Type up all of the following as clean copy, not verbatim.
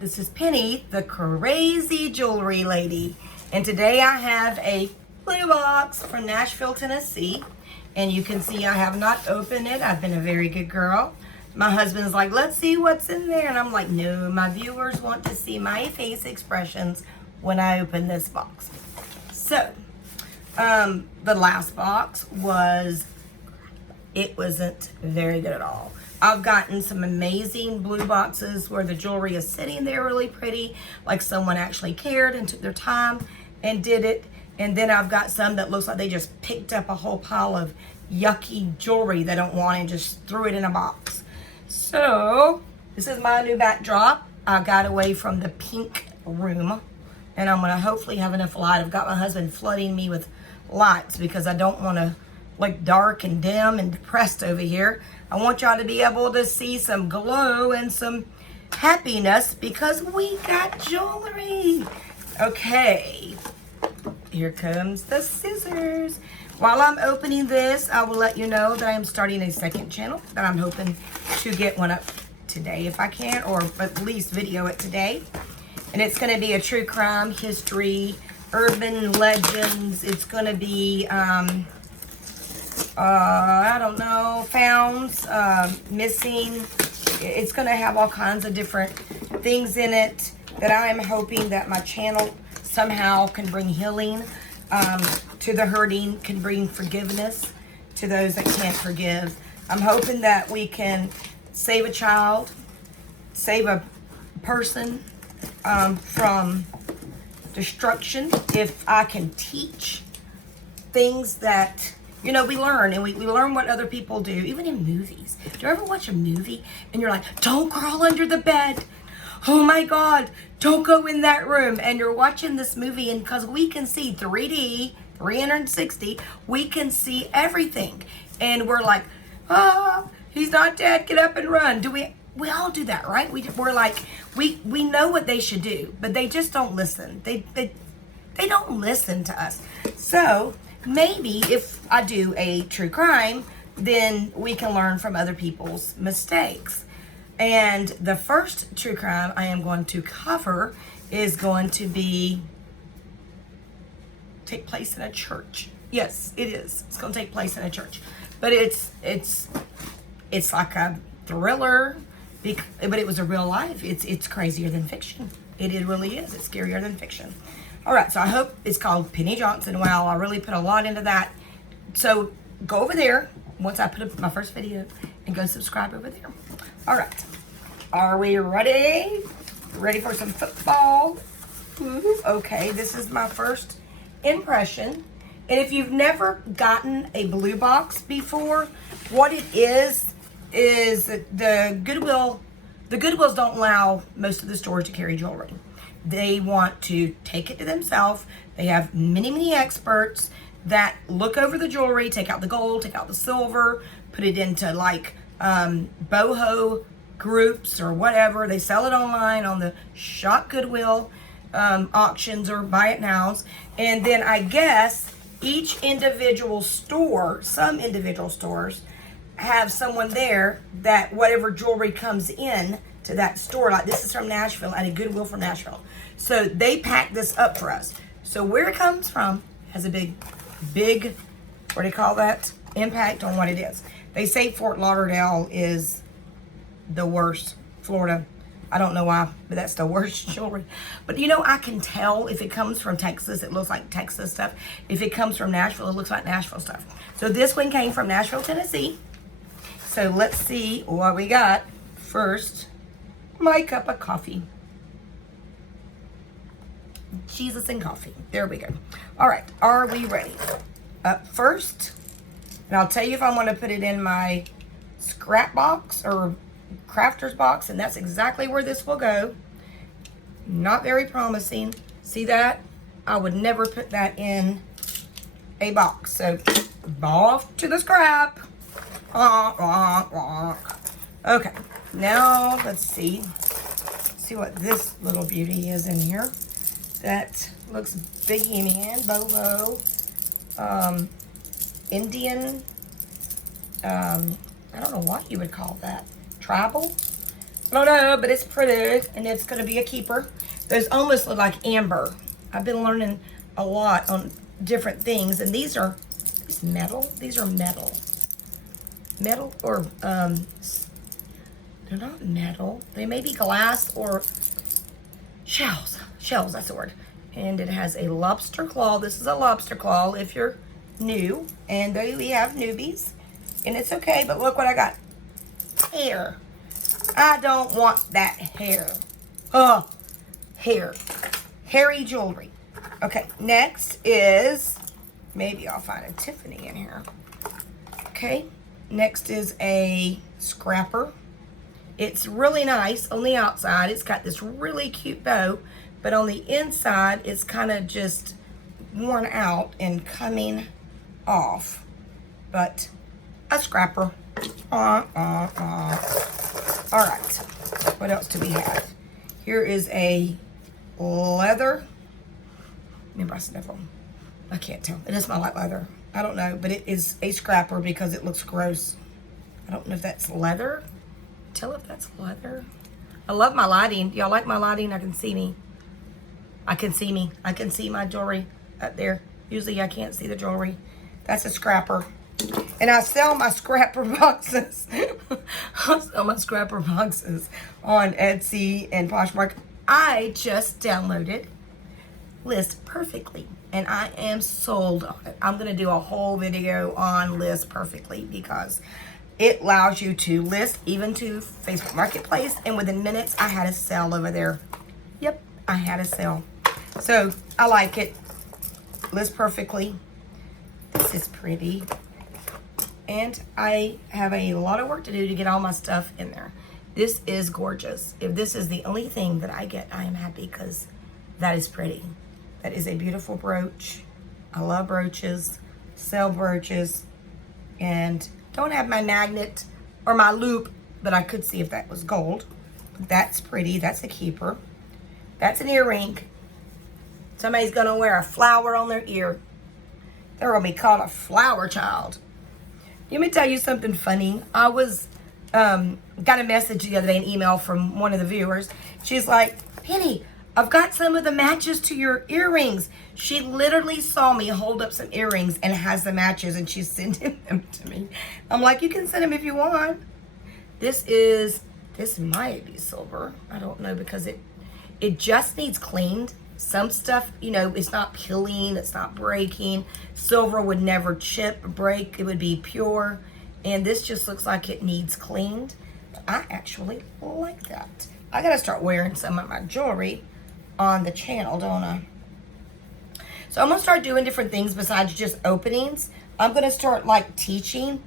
This is Penny, the crazy jewelry lady. And today I have a blue box from Nashville, Tennessee. And you can see I have not opened it. I've been a very good girl. My husband's like, let's see what's in there. And I'm like, no, my viewers want to see my face expressions when I open this box. So, the last box wasn't very good at all. I've gotten some amazing blue boxes where the jewelry is sitting there really pretty, like someone actually cared and took their time and did it. And then I've got some that looks like they just picked up a whole pile of yucky jewelry they don't want and just threw it in a box. So this is my new backdrop. I got away from the pink room and I'm gonna hopefully have enough light. I've got my husband flooding me with lights because I don't want to look dark and dim and depressed over here. I want y'all to be able to see some glow and some happiness because we got jewelry. Okay, here comes the scissors. While I'm opening this, I will let you know that I am starting a second channel that I'm hoping to get one up today if I can, or at least video it today. And it's going to be a true crime, history, urban legends. It's going to be I don't know, founds, missing. It's going to have all kinds of different things in it that I am hoping that my channel somehow can bring healing to the hurting, can bring forgiveness to those that can't forgive. I'm hoping that we can save a child, save a person from destruction. If I can teach things that, you know, we learn, and we learn what other people do, even in movies. Do you ever watch a movie and you're like, don't crawl under the bed. Oh my God, don't go in that room. And you're watching this movie, and because we can see 3D, 360, we can see everything. And we're like, oh, he's not dead, get up and run. We all do that, right? We're like, we know what they should do, but they just don't listen. They don't listen to us. So maybe if I do a true crime, then we can learn from other people's mistakes. And the first true crime I am going to cover is going to take place in a church. Yes, it is. It's going to take place in a church. But it's like a thriller, but it was a real life. It's crazier than fiction. It really is. It's scarier than fiction. All right, so I hope it's called Penny Johnson. Wow, I really put a lot into that. So go over there once I put up my first video and go subscribe over there. All right, are we ready? Ready for some football? Okay, this is my first impression. And if you've never gotten a blue box before, what it is the Goodwill. The Goodwills don't allow most of the stores to carry jewelry. They want to take it to themselves. They have many experts that look over the jewelry, take out the gold, take out the silver, put it into like boho groups or whatever. They sell it online on the Shop Goodwill auctions or buy it nows. And then I guess each individual store, some individual stores, have someone there that whatever jewelry comes in to that store, like this is from Nashville, at a Goodwill from Nashville. So they pack this up for us. So where it comes from has a big, what do you call that? Impact on what it is. They say Fort Lauderdale is the worst, Florida. I don't know why, but that's the worst jewelry. But you know, I can tell if it comes from Texas, it looks like Texas stuff. If it comes from Nashville, it looks like Nashville stuff. So this one came from Nashville, Tennessee. So let's see what we got. First, my cup of coffee. Jesus and coffee. There we go. All right, are we ready? Up first, and I'll tell you if I'm going to put it in my scrap box or crafter's box, and that's exactly where this will go. Not very promising. See that? I would never put that in a box. So, off to the scrap. Okay, now let's see what this little beauty is in here. That looks bohemian, boho, Indian, I don't know what you would call that, tribal. I don't know, but it's pretty, and it's going to be a keeper. Those almost look like amber. I've been learning a lot on different things, and these are metal. These are metal. Metal or, they're not metal. They may be glass or shells. Shells, that's the word. And it has a lobster claw. This is a lobster claw if you're new. And we have newbies. And it's okay, but look what I got. Hair. I don't want that hair. Oh, hair. Hairy jewelry. Okay, next is, maybe I'll find a Tiffany in here. Okay, next is a scrapper. It's really nice on the outside. It's got this really cute bow, but on the inside, it's kind of just worn out and coming off. But a scrapper. All right, what else do we have? Here is a leather. Maybe I sniffle. I can't tell. It does smell like leather. I don't know, but it is a scrapper because it looks gross. I don't know if that's leather. Tell if that's leather. I love my lighting. Y'all like my lighting? I can see me. I can see me. I can see my jewelry up there. Usually I can't see the jewelry. That's a scrapper. And I sell my scrapper boxes. I sell my scrapper boxes on Etsy and Poshmark. I just downloaded List Perfectly, and I am sold on it. I'm going to do a whole video on List Perfectly because it allows you to list even to Facebook Marketplace, and within minutes, I had a sale over there. Yep, I had a sale. So, I like it. List Perfectly. This is pretty. And I have a lot of work to do to get all my stuff in there. This is gorgeous. If this is the only thing that I get, I am happy because that is pretty. That is a beautiful brooch. I love brooches, sell brooches, and don't have my magnet or my loop, but I could see if that was gold. That's pretty. That's a keeper. That's an earring. Somebody's going to wear a flower on their ear. They're going to be called a flower child. Let me tell you something funny. I was, got a message the other day, an email from one of the viewers. She's like, Penny, I've got some of the matches to your earrings. She literally saw me hold up some earrings and has the matches, and she's sending them to me. I'm like, you can send them if you want. This might be silver. I don't know because it just needs cleaned. Some stuff, you know, it's not peeling, it's not breaking. Silver would never chip, break, it would be pure. And this just looks like it needs cleaned. I actually like that. I gotta start wearing some of my jewelry on the channel, don't I? So I'm gonna start doing different things besides just openings. I'm gonna start like teaching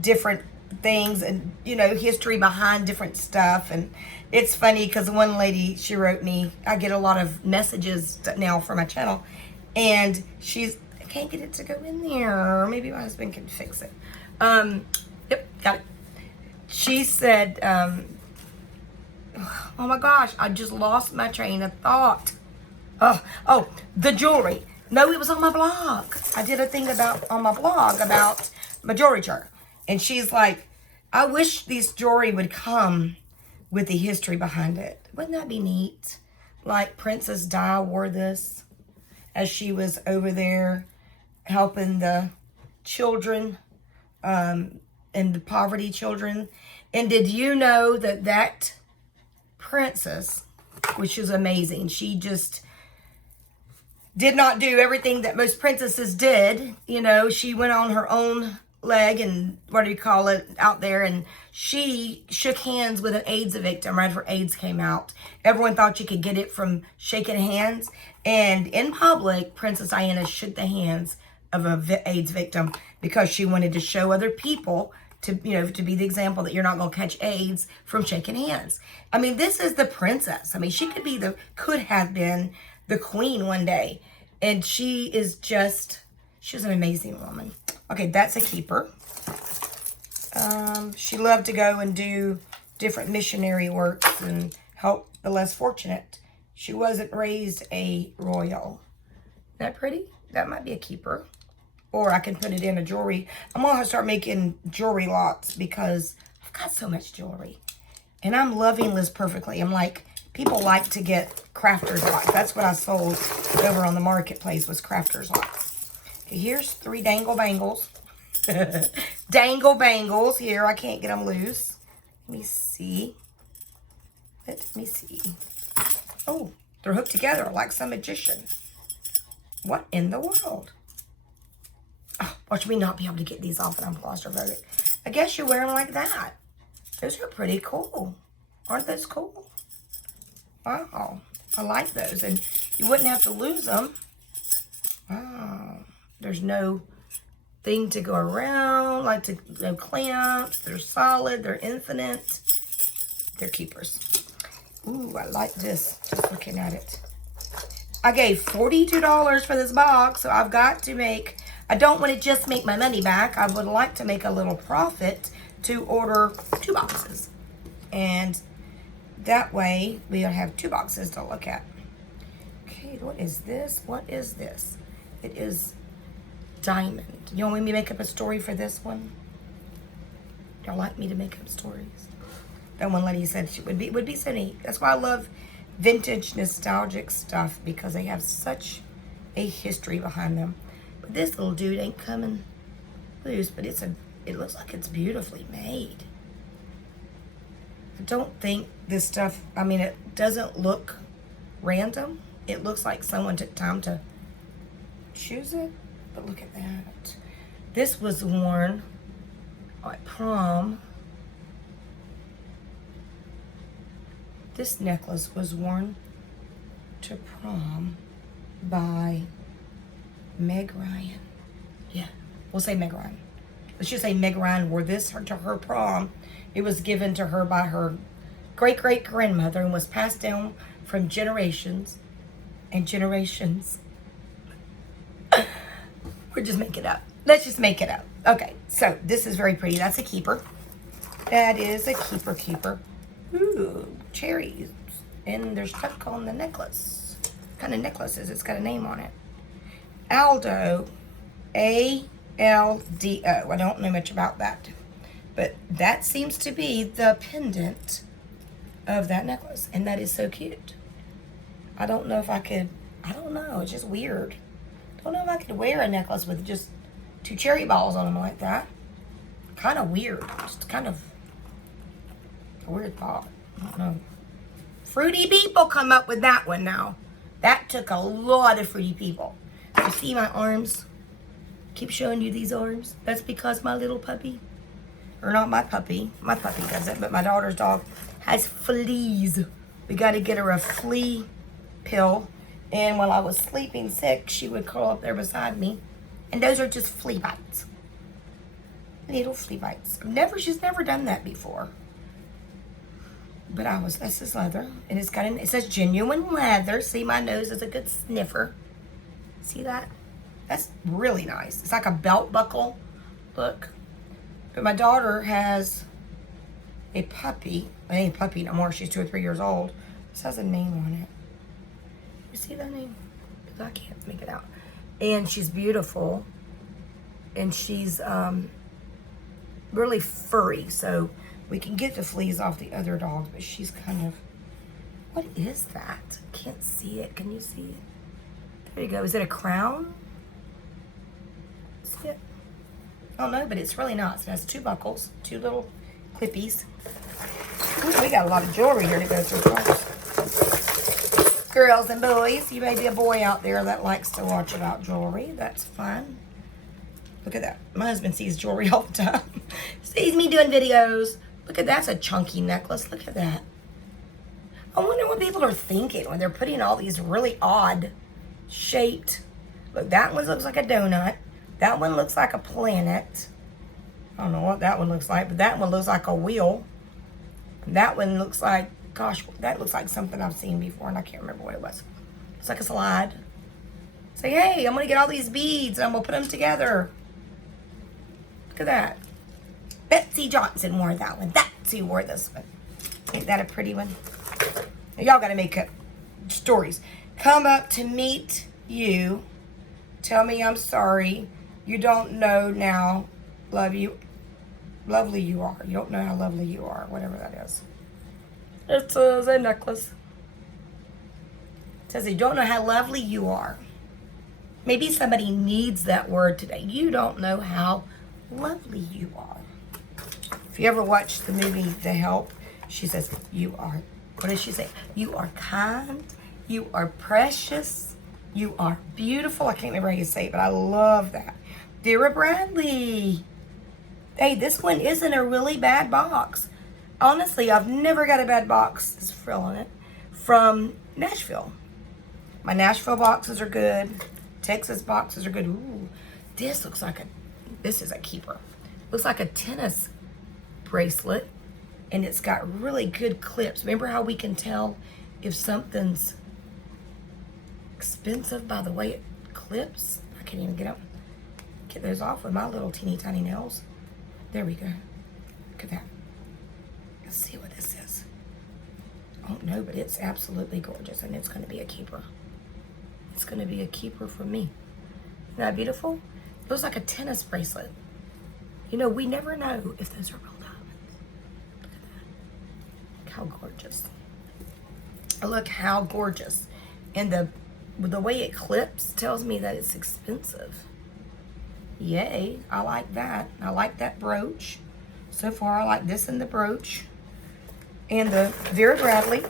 different things and, you know, history behind different stuff. And it's funny because one lady, she wrote me, I get a lot of messages now for my channel, and I can't get it to go in there. Maybe my husband can fix it. Yep, got it. She said, oh my gosh, I just lost my train of thought. Oh, the jewelry. No, it was on my blog. I did a thing on my blog about my jewelry chart. And she's like, I wish this jewelry would come with the history behind it. Wouldn't that be neat? Like Princess Di wore this as she was over there helping the children and the poverty children. And did you know that princess, which is amazing, she just did not do everything that most princesses did. You know, she went on her own leg and out there, and she shook hands with an AIDS victim right after AIDS came out. Everyone thought you could get it from shaking hands, and in public, Princess Diana shook the hands of a AIDS victim because she wanted to show other people to be the example that you're not going to catch AIDS from shaking hands. I mean, this is the princess. I mean, she could have been the queen one day, and she was an amazing woman. Okay, that's a keeper. She loved to go and do different missionary works and help the less fortunate. She wasn't raised a royal. Isn't that pretty? That might be a keeper. Or I can put it in a jewelry. I'm going to start making jewelry lots because I've got so much jewelry. And I'm loving this perfectly. I'm like, people like to get crafters locks. That's what I sold over on the marketplace was crafters locks. Okay, here's 3 Dangle Bangles. Dangle Bangles. Here, I can't get them loose. Let me see. Let me see. Oh, they're hooked together like some magician. What in the world? Oh, watch me not be able to get these off and I'm claustrophobic. I guess you wear them like that. Those are pretty cool. Aren't those cool? Wow. I like those. And you wouldn't have to lose them. Wow. There's no thing to go around. No clamps. They're solid. They're infinite. They're keepers. Ooh, I like this. Just looking at it. I gave $42 for this box. So I've got to make... I don't want to just make my money back. I would like to make a little profit to order 2 boxes. And that way we'll have 2 boxes to look at. Okay, what is this? What is this? It is diamond. You want me to make up a story for this one? Y'all like me to make up stories? That one lady said she would be so neat. That's why I love vintage nostalgic stuff, because they have such a history behind them. But this little dude ain't coming loose, but it looks like it's beautifully made. I don't think this stuff, I mean, it doesn't look random. It looks like someone took time to choose it, but look at that. This was worn at prom. This necklace was worn to prom by Meg Ryan. Yeah, we'll say Meg Ryan. Let's just say Meg Ryan wore this to her prom. It was given to her by her great-great-grandmother and was passed down from generations and generations. We're just making it up. Let's just make it up. Okay, so this is very pretty. That's a keeper. That is a keeper. Ooh, cherries. And they're stuck on the necklace. What kind of necklace is it? It's got a name on it. Aldo. A-L-D-O. I don't know much about that. But that seems to be the pendant of that necklace. And that is so cute. I don't know if I could... I don't know. It's just weird. I don't know if I could wear a necklace with just 2 cherry balls on them like that. Kind of weird. Just kind of a weird thought. I don't know. Fruity people come up with that one now. That took a lot of fruity people. You see my arms? Keep showing you these arms. That's because my little puppy, or not my puppy doesn't, but my daughter's dog has fleas. We got to get her a flea pill. And while I was sleeping sick, she would curl up there beside me. And those are just flea bites. Little flea bites. She's never done that before. But this is leather. And it says genuine leather. See, my nose is a good sniffer. See that? That's really nice. It's like a belt buckle look. But my daughter has a puppy. It ain't a puppy no more. She's 2 or 3 years old. This has a name on it. You see that name? Because I can't make it out. And she's beautiful. And she's really furry. So we can get the fleas off the other dogs. But she's kind of... What is that? Can't see it. Can you see it? There you go. Is it a crown? See it? I don't know, but it's really nice. It has 2 buckles, 2 little clippies. Ooh, we got a lot of jewelry here to go through. Girls and boys, you may be a boy out there that likes to watch about jewelry. That's fun. Look at that. My husband sees jewelry all the time. Sees me doing videos. Look at that. That's a chunky necklace. Look at that. I wonder what people are thinking when they're putting all these really odd shaped. Look, that one looks like a donut. That one looks like a planet. I don't know what that one looks like, but that one looks like a wheel. That one looks like, gosh, that looks like something I've seen before, and I can't remember what it was. It's like a slide. Say, hey, I'm going to get all these beads, and I'm going to put them together. Look at that. Betsy Johnson wore that one. That's who wore this one. Ain't that a pretty one? Y'all got to make up stories. Come up to meet you. Tell me I'm sorry. You don't know now. Love you. Lovely you are. You don't know how lovely you are. Whatever that is. It's a necklace. It says, you don't know how lovely you are. Maybe somebody needs that word today. You don't know how lovely you are. If you ever watched the movie The Help, she says, you are, what does she say? You are kind. You are precious. You are beautiful. I can't remember how you say it, but I love that. Dear Bradley. Hey, this one isn't a really bad box. Honestly, I've never got a bad box, there's frill on it, from Nashville. My Nashville boxes are good. Texas boxes are good. Ooh, this looks like this is a keeper. Looks like a tennis bracelet, and it's got really good clips. Remember how we can tell if something's expensive by the way it clips? I can't even get those off with my little teeny tiny nails. There we go. Look at that. Let's see what this is. I don't know, but it's absolutely gorgeous, and it's going to be a keeper. It's going to be a keeper for me. Isn't that beautiful? It looks like a tennis bracelet. You know, we never know if those are real diamonds. Look at that. Look how gorgeous. Look how gorgeous. And the way it clips tells me that it's expensive. Yay, I like that. I like that brooch. So far, I like this and the brooch. And the Vera Bradley.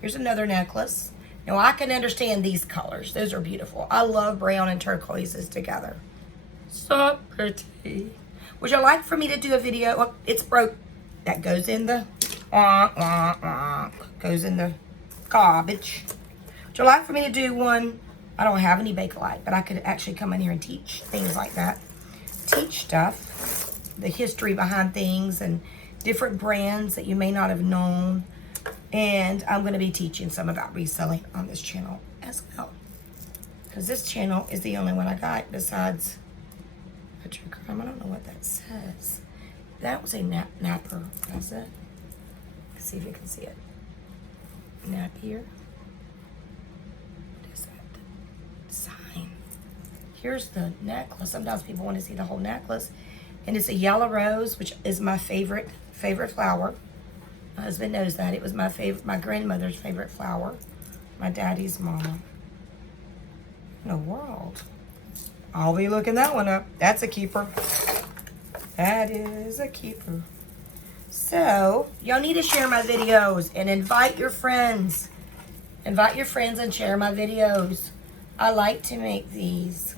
Here's another necklace. Now, I can understand these colors. Those are beautiful. I love brown and turquoises together. So pretty. Would you like for me to do a video? Oh, it's broke. That goes in the garbage. Would you like for me to do one? I don't have any Bakelite, but I could actually come in here and teach things like that. Teach stuff, the history behind things and different brands that you may not have known. And I'm going to be teaching some about reselling on this channel as well. Because this channel is the only one I got besides a true crime. I don't know what that says. That was a napper, was it? Let's see if you can see it. Napier. What is that? Sign. Here's the necklace. Sometimes people want to see the whole necklace. And it's a yellow rose, which is my favorite flower. My husband knows that. It was my grandmother's favorite flower. My daddy's mama. In the world. I'll be looking that one up. That's a keeper. That is a keeper. So, y'all need to share my videos and invite your friends. Invite your friends and share my videos. I like to make these.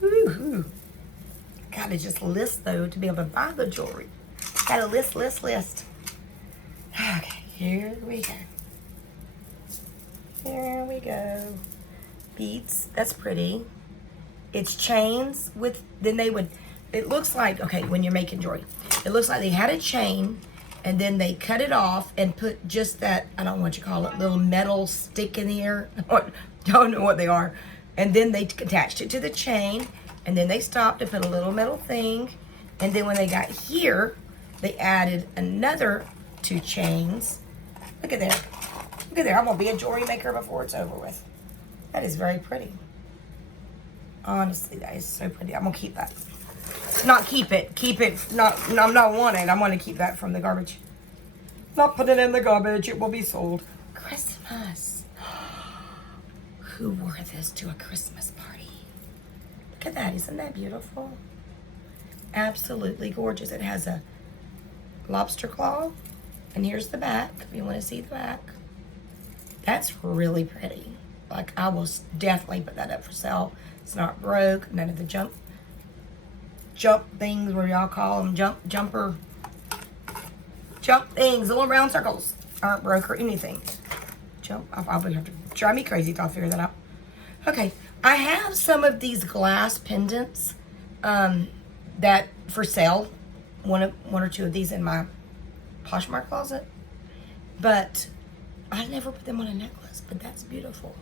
Woo-hoo. Gotta just list though to be able to buy the jewelry. Gotta list. Okay, here we go. Here we go. Beads, that's pretty. It's chains with, then they would, it looks like, okay, when you're making jewelry, it looks like they had a chain and then they cut it off and put just that, I don't know what you call it, little metal stick in the air. Don't know what they are. And then they attached it to the chain and then they stopped and put a little metal thing. And then when they got here, they added another 2 chains. Look at there. Look at there. I'm going to be a jewelry maker before it's over with. That is very pretty. Honestly, that is so pretty. I'm going to keep that. Not keep it. Keep it. I'm not wanting. I'm going to keep that from the garbage. Not put it in the garbage. It will be sold. Christmas. Who wore this to a Christmas party? Look at that. Isn't that beautiful? Absolutely gorgeous. It has a lobster claw. And here's the back, if you want to see the back. That's really pretty. Like, I will definitely put that up for sale. It's not broke. None of the jump things, where y'all call them, jump things, little round circles, aren't broke or anything. I'll probably have to drive me crazy till I figure that out. Okay, I have some of these glass pendants that for sale. One or two of these in my Poshmark closet, but I never put them on a necklace. But that's beautiful.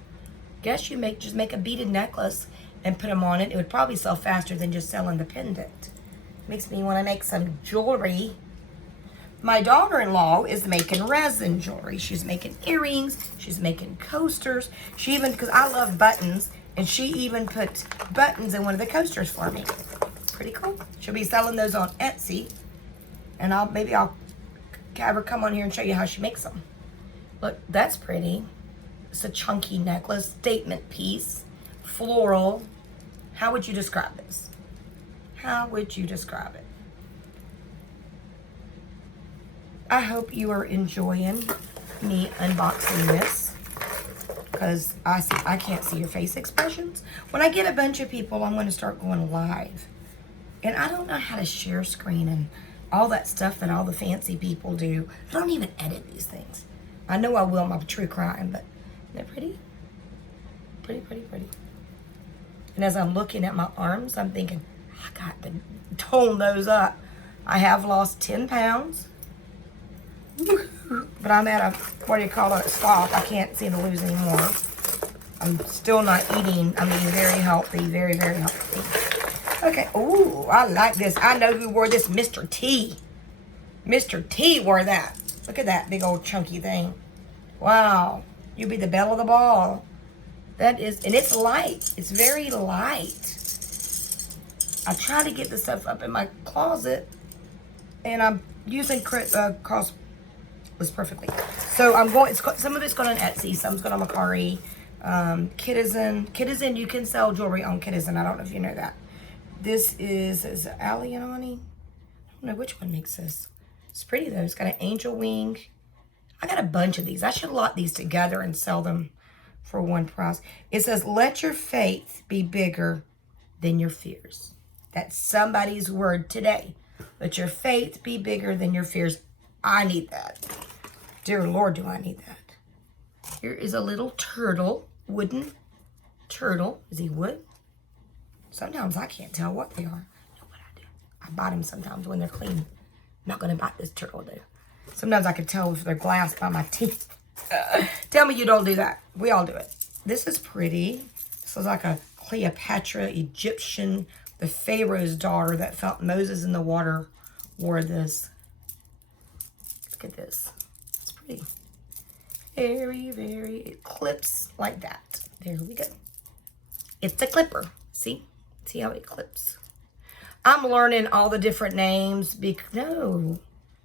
Guess you just make a beaded necklace and put them on it. It would probably sell faster than just selling the pendant. Makes me want to make some jewelry. My daughter-in-law is making resin jewelry. She's making earrings. She's making coasters. She even, because I love buttons, and she even put buttons in one of the coasters for me. Pretty cool. She'll be selling those on Etsy, and maybe I'll have her come on here and show you how she makes them. Look, that's pretty. It's a chunky necklace, statement piece, floral. How would you describe this? How would you describe it? I hope you are enjoying me unboxing this, because I can't see your face expressions. When I get a bunch of people, I'm going to start going live. And I don't know how to share screen and all that stuff that all the fancy people do. I don't even edit these things. I know I will my true crime, but they're pretty. Pretty, pretty, pretty. And as I'm looking at my arms, I'm thinking, I got to tone those up. I have lost 10 pounds. But I'm at a, what do you call it, stop. I can't seem to lose any more. I'm still not eating. I'm eating very healthy, very, very healthy. Okay, ooh, I like this. I know who wore this, Mr. T. Mr. T wore that. Look at that big old chunky thing. Wow, you be the belle of the ball. That is, and it's light. It's very light. I try to get the stuff up in my closet, and I'm using cross this perfectly. So I'm going. Some of it's going on Etsy. Some's going on Mercari. Kitizen. You can sell jewelry on Kitizen. I don't know if you know that. This is it Aliani? I don't know which one makes this. It's pretty though. It's got an angel wing. I got a bunch of these. I should lot these together and sell them for one price. It says, "Let your faith be bigger than your fears." That's somebody's word today. Let your faith be bigger than your fears. I need that. Dear Lord, do I need that. Here is a little turtle, wooden turtle. Is he wood? Sometimes I can't tell what they are. You know what I do? I buy them sometimes when they're clean. I'm not going to buy this turtle though. Sometimes I can tell if they're glass by my teeth. Tell me you don't do that. We all do it. This is pretty. This is like a Cleopatra Egyptian, the Pharaoh's daughter that felt Moses in the water wore this. Look at this. It's pretty. Very, very, it clips like that. There we go. It's the clipper. See? See how it clips? I'm learning all the different names because, no,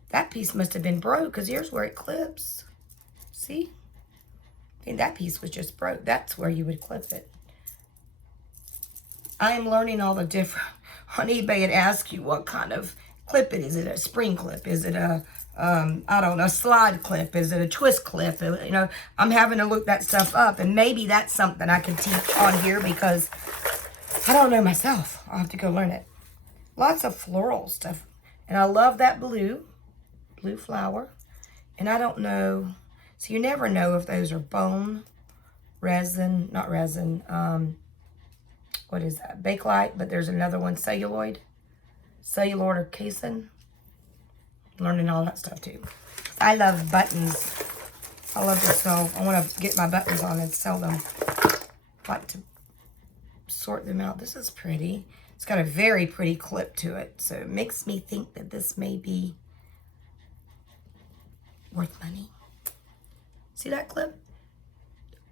that piece must have been broke because here's where it clips. See? I think that piece was just broke. That's where you would clip it. I am learning all the different, on eBay it asks you what kind of clip it is. Is it a spring clip? Is it a, I don't know, slide clip? Is it a twist clip? You know, I'm having to look that stuff up, and maybe that's something I can teach on here because I don't know myself. I'll have to go learn it. Lots of floral stuff. And I love that blue flower. And I don't know, so you never know if those are bone, resin, not resin, what is that? Bakelite, but there's another one, celluloid or casein. Learning all that stuff too. I love buttons. I love to sew. I want to get my buttons on and sell them. I like to sort them out. This is pretty. It's got a very pretty clip to it, so it makes me think that this may be worth money. See that clip?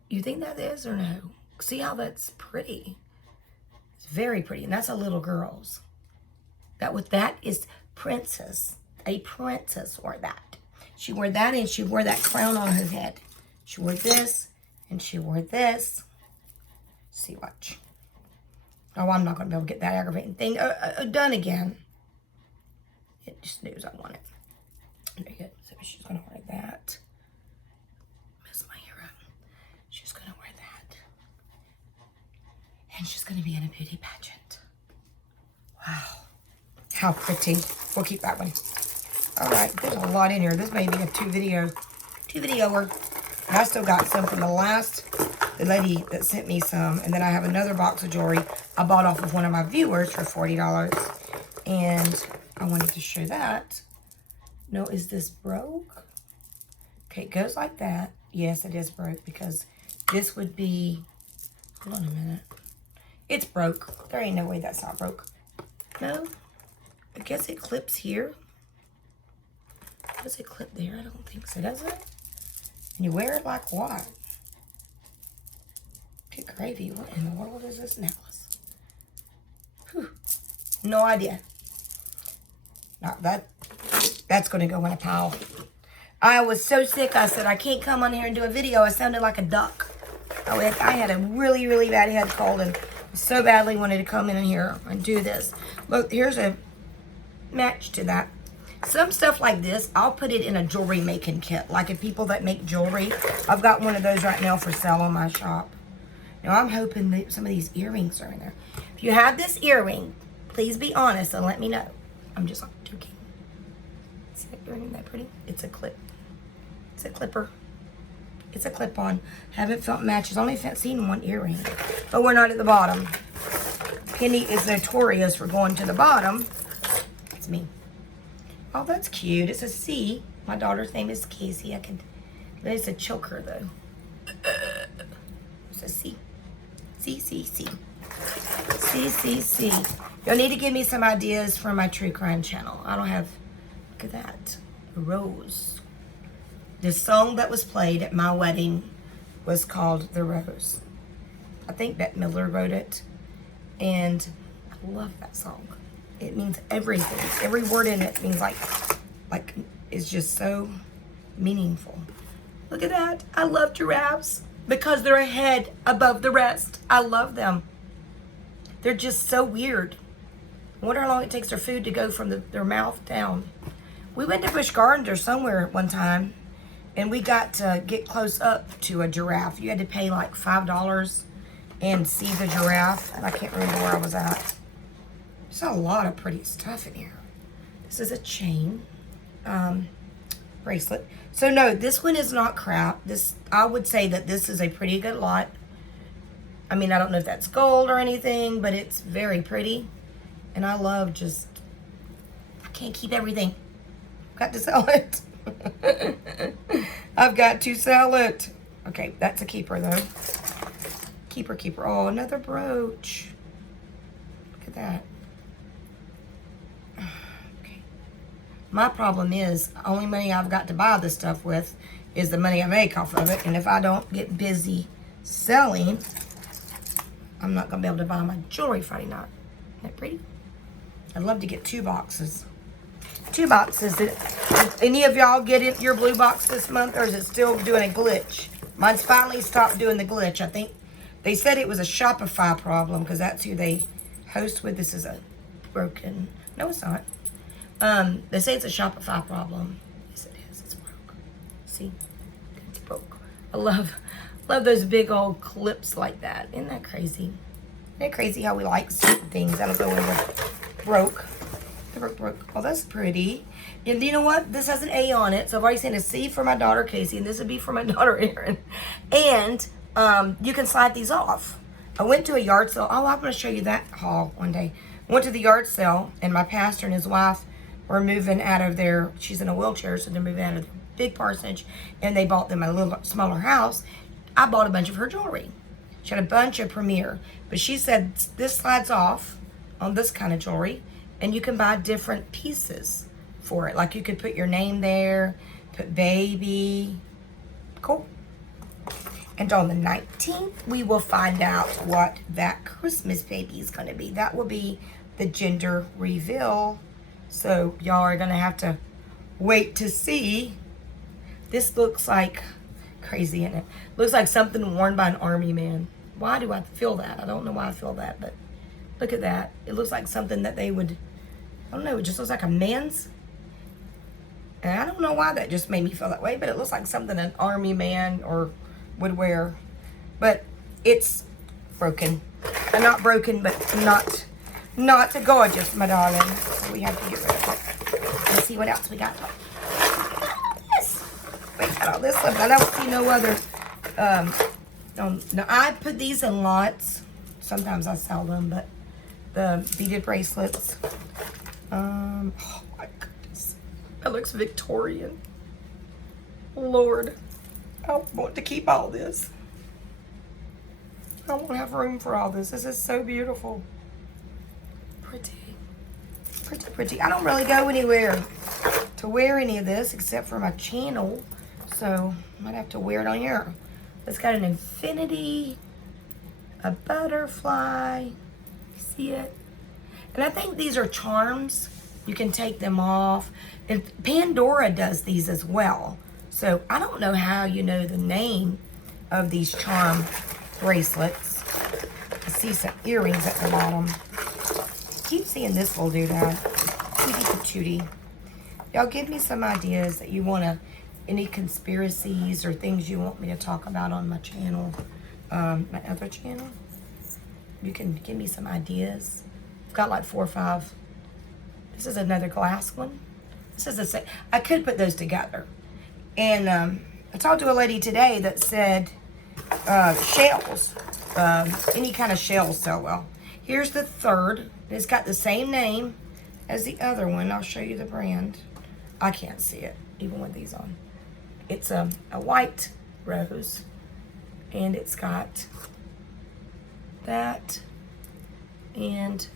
You think that is or no? See how that's pretty? It's very pretty, and that's a little girl's. That is princess. A princess wore that. She wore that, and she wore that crown on her head. She wore this, and she wore this. See, watch. Oh, I'm not going to be able to get that aggravating thing done again. It just knows I want it. There you go. So she's going to wear that. Miss my hero. She's going to wear that. And she's going to be in a beauty pageant. Wow. How pretty. We'll keep that one. All right. There's a lot in here. This may be a two videoer. And I still got some from the lady that sent me some. And then I have another box of jewelry I bought off of one of my viewers for $40. And I wanted to show that. No, is this broke? Okay, it goes like that. Yes, it is broke because this would be, hold on a minute. It's broke. There ain't no way that's not broke. No, I guess it clips here. Does it clip there? I don't think so, does it? And you wear it like what? Good gravy. What in the world is this necklace? Whew. No idea. Now that's going to go in a pile. I was so sick, I said, I can't come on here and do a video. I sounded like a duck. I had a really, really bad head cold and so badly wanted to come in here and do this. Look, here's a match to that. Some stuff like this, I'll put it in a jewelry making kit. Like if people that make jewelry, I've got one of those right now for sale on my shop. Now I'm hoping that some of these earrings are in there. If you have this earring, please be honest and let me know. I'm just joking. See that earring, that pretty? It's a clip. It's a clipper. It's a clip-on. Haven't felt matches. Only seen one earring. But we're not at the bottom. Penny is notorious for going to the bottom. It's me. Oh, that's cute. It's a C. My daughter's name is Casey. It's a choker, though. It's a C. C, C, C. C, C, C. You'll need to give me some ideas for my true crime channel. I don't have... Look at that. A rose. The song that was played at my wedding was called The Rose. I think Bette Miller wrote it. And I love that song. It means everything. Every word in it means like it's just so meaningful. Look at that. I love giraffes because they're a head above the rest. I love them. They're just so weird. I wonder how long it takes their food to go from their mouth down. We went to Busch Gardens or somewhere one time, and we got to get close up to a giraffe. You had to pay like $5 and see the giraffe. And I can't remember where I was at. There's a lot of pretty stuff in here. This is a chain bracelet. So no, this one is not crap. I would say that this is a pretty good lot. I mean, I don't know if that's gold or anything, but it's very pretty. And I love just, I can't keep everything. Got to sell it. I've got to sell it. Okay, that's a keeper though. Keeper, keeper. Oh, another brooch. Look at that. Okay. My problem is, only money I've got to buy this stuff with is the money I make off of it. And if I don't get busy selling, I'm not going to be able to buy my jewelry Friday night. Isn't that pretty? I'd love to get 2 boxes. 2 boxes. Did any of y'all get in your blue box this month, or is it still doing a glitch? Mine's finally stopped doing the glitch. I think they said it was a Shopify problem because that's who they host with. This is a broken. No, it's not. They say it's a Shopify problem. Yes, it is. It's broke. See? It's broke. I love those big old clips like that. Isn't that crazy? Isn't that crazy how we like certain things that'll go in the broke? Broke. Oh, that's pretty. And you know what? This has an A on it. So I've already seen a C for my daughter, Casey, and this would be for my daughter, Erin. And you can slide these off. I went to a yard sale. Oh, I'm going to show you that haul one day. I went to the yard sale, and my pastor and his wife were moving out of their, she's in a wheelchair, so they're moving out of the big parsonage, and they bought them a little smaller house. I bought a bunch of her jewelry. She had a bunch of Premier, but she said this slides off on this kind of jewelry, and you can buy different pieces for it. Like you could put your name there, put baby. Cool. And on the 19th, we will find out what that Christmas baby is going to be. That will be the gender reveal. So y'all are going to have to wait to see. This looks like crazy, isn't it? Looks like something worn by an army man. Why do I feel that? I don't know why I feel that, but look at that. It looks like something that they would, I don't know, it just looks like a man's. And I don't know why that just made me feel that way, but it looks like something an army man or would wear. But it's broken. Not broken, but not gorgeous, my darling. So we have to get rid of it. Let's see what else we got. Yes. We got all this stuff. I don't see no other. Now I put these in lots. Sometimes I sell them, but the beaded bracelets. Oh my goodness. That looks Victorian. Lord. I want to keep all this. I won't have room for all this. This is so beautiful. Pretty. Pretty, pretty. I don't really go anywhere to wear any of this except for my channel. So I might have to wear it on here. It's got an infinity, a butterfly. See it? And I think these are charms. You can take them off. And Pandora does these as well. So I don't know how you know the name of these charm bracelets. I see some earrings at the bottom. Keep seeing this little doodad. Cutie patootie. Y'all give me some ideas that you want to, any conspiracies or things you want me to talk about on my channel, my other channel. You can give me some ideas. I've got like 4 or 5. This is another glass one. This is the same. I could put those together. And I talked to a lady today that said shells, any kind of shells sell well. Here's the third. It's got the same name as the other one. I'll show you the brand. I can't see it, even with these on. It's a white rose, and it's got that and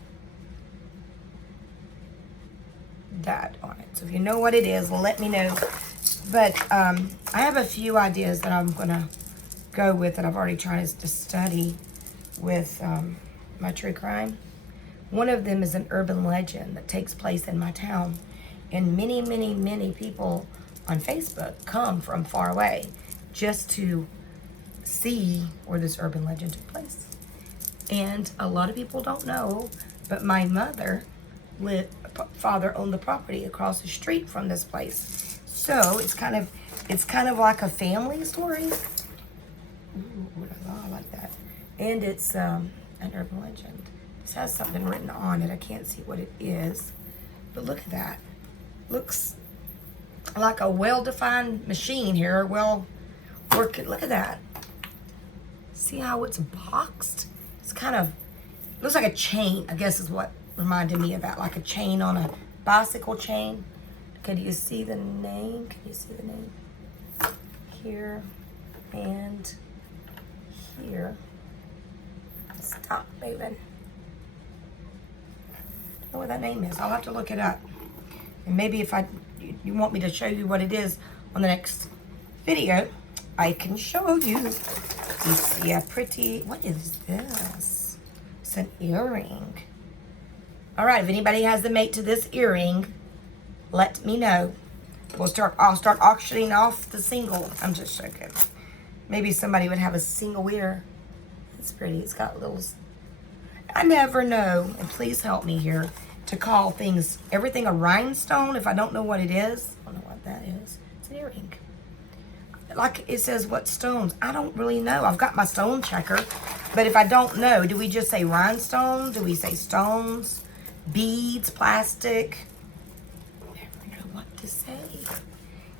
that on it. So if you know what it is, let me know. But I have a few ideas that I'm gonna go with that I've already tried to study with my true crime. One of them is an urban legend that takes place in my town, and many, many, many people on Facebook come from far away just to see where this urban legend took place. And a lot of people don't know, but my father owned the property across the street from this place. So it's kind of like a family story. Ooh, I like that. And it's an urban legend. This has something written on it. I can't see what it is, but look at that. Looks like a well-defined machine here. Well working. Look at that. See how it's boxed? It's kind of looks like a chain, I guess is what reminded me of that, like a chain on a bicycle chain. Can you see the name? Can you see the name? Here and here. Stop moving. I don't know what that name is. I'll have to look it up. And maybe if you want me to show you what it is on the next video, I can show you. You see a pretty, what is this? It's an earring. All right, if anybody has the mate to this earring, let me know. I'll start auctioning off the single. I'm just joking. Maybe somebody would have a single ear. It's pretty. It's got little, I never know, and please help me here, to call everything a rhinestone if I don't know what it is. I don't know what that is. It's an earring. Like it says what stones. I don't really know. I've got my stone checker, but if I don't know, do we just say rhinestone? Do we say stones? Beads, plastic? I never know what to say.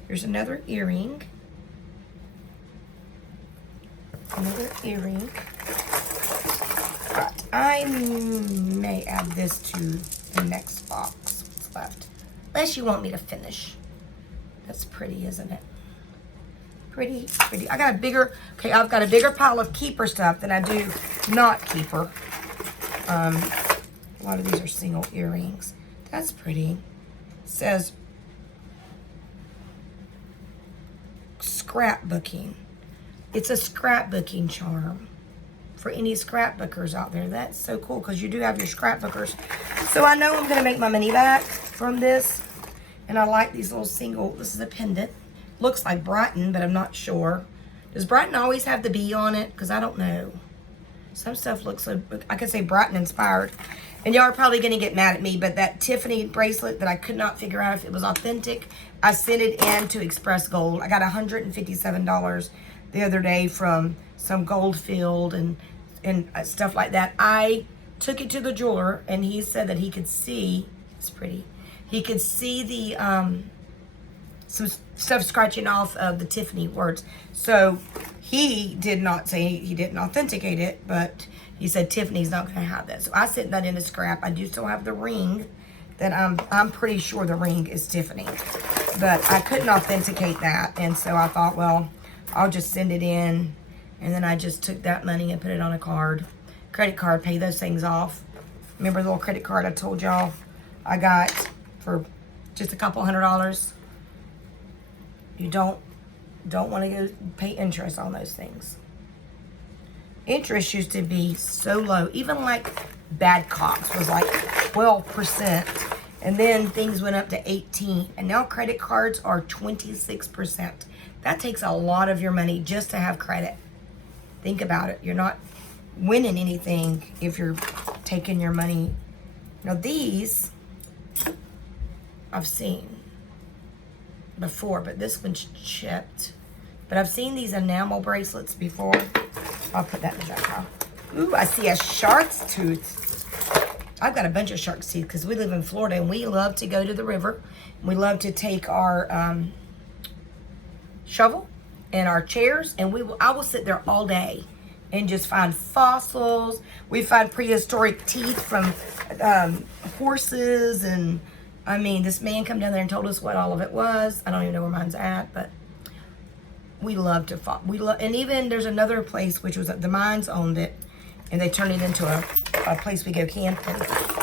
Here's another earring. Another earring. Right. I may add this to the next box. What's left? Unless you want me to finish. That's pretty, isn't it? Pretty, pretty. I've got a bigger pile of keeper stuff than I do not keeper. A lot of these are single earrings. That's pretty. It says scrapbooking. It's a scrapbooking charm for any scrapbookers out there. That's so cool because you do have your scrapbookers. So I know I'm going to make my money back from this. And I like these little single, this is a pendant. Looks like Brighton, but I'm not sure. Does Brighton always have the bee on it? Because I don't know. Some stuff looks like, I could say Brighton inspired. And y'all are probably going to get mad at me, but that Tiffany bracelet that I could not figure out if it was authentic, I sent it in to Express Gold. I got $157 the other day from some gold field and stuff like that. I took it to the jeweler, and he said that he could see, it's pretty, he could see the, some stuff scratching off of the Tiffany words. So he did not say, he didn't authenticate it, but he said Tiffany's not going to have that. So I sent that in a scrap. I do still have the ring that I'm pretty sure the ring is Tiffany, but I couldn't authenticate that. And so I thought, well, I'll just send it in. And then I just took that money and put it on a credit card, pay those things off. Remember the little credit card I told y'all I got for just a couple $100? You don't want to go pay interest on those things. Interest used to be so low. Even like Badcock's was like 12%. And then things went up to 18. And now credit cards are 26%. That takes a lot of your money just to have credit. Think about it. You're not winning anything if you're taking your money. Now these I've seen before, but this one's chipped. But I've seen these enamel bracelets before. I'll put that in the junk pile. Ooh, I see a shark's tooth. I've got a bunch of shark's teeth because we live in Florida and we love to go to the river. We love to take our shovel and our chairs, and I will sit there all day and just find fossils. We find prehistoric teeth from horses, and I mean, this man come down there and told us what all of it was. I don't even know where mine's at, but we love to and even there's another place which was the mines owned it, and they turned it into a place we go camping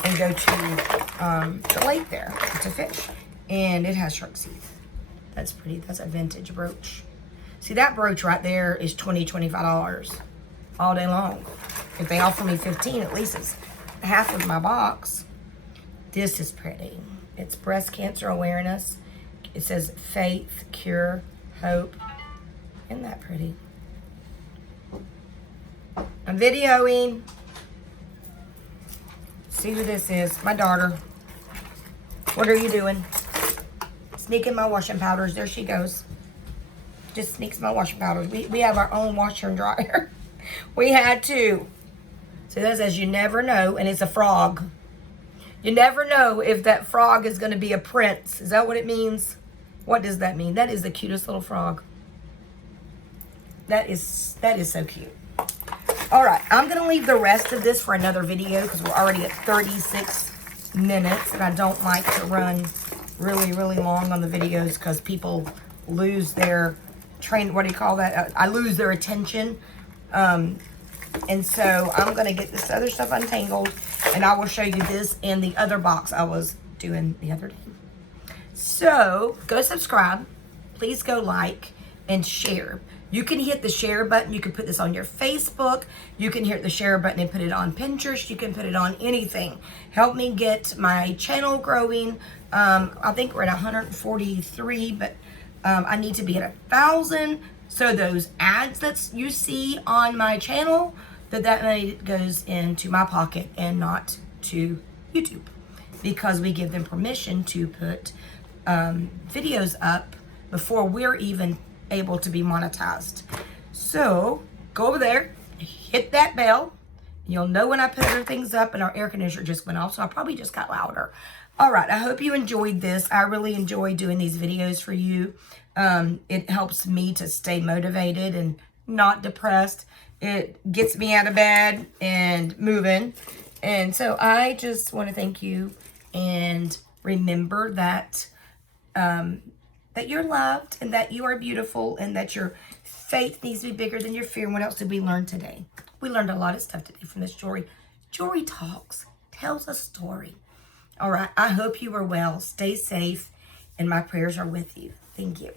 and go to the lake there to fish, and it has shark's teeth. That's pretty. That's a vintage brooch. See, that brooch right there is $25 all day long. If they offer me 15, at least it's half of my box. This is pretty. It's breast cancer awareness. It says faith, cure, hope. Isn't that pretty? I'm videoing. See who this is. My daughter. What are you doing? Sneaking my washing powders. There she goes. Just sneaks my washing powders. We have our own washer and dryer. We had to. So that says you never know, and it's a frog. You never know if that frog is going to be a prince. Is that what it means? What does that mean? That is the cutest little frog. That is so cute. All right, I'm going to leave the rest of this for another video because we're already at 36 minutes, and I don't like to run really, really long on the videos because people lose their I lose their attention. And so I'm going to get this other stuff untangled, and I will show you this in the other box I was doing the other day. So go subscribe. Please go like and share. You can hit the share button. You can put this on your Facebook. You can hit the share button and put it on Pinterest. You can put it on anything. Help me get my channel growing. I think we're at 143, but I need to be at 1,000. So those ads that you see on my channel, that money goes into my pocket and not to YouTube, because we give them permission to put videos up before we're even able to be monetized. So go over there, hit that bell. You'll know when I put other things up, and our air conditioner just went off, so I probably just got louder. All right, I hope you enjoyed this. I really enjoy doing these videos for you. It helps me to stay motivated and not depressed. It gets me out of bed and moving. And so I just want to thank you, and remember that that you're loved, and that you are beautiful, and that your faith needs to be bigger than your fear. And what else did we learn today? We learned a lot of stuff today from this jewelry. Jewelry talks, tells a story. All right, I hope you are well. Stay safe, and my prayers are with you. Thank you.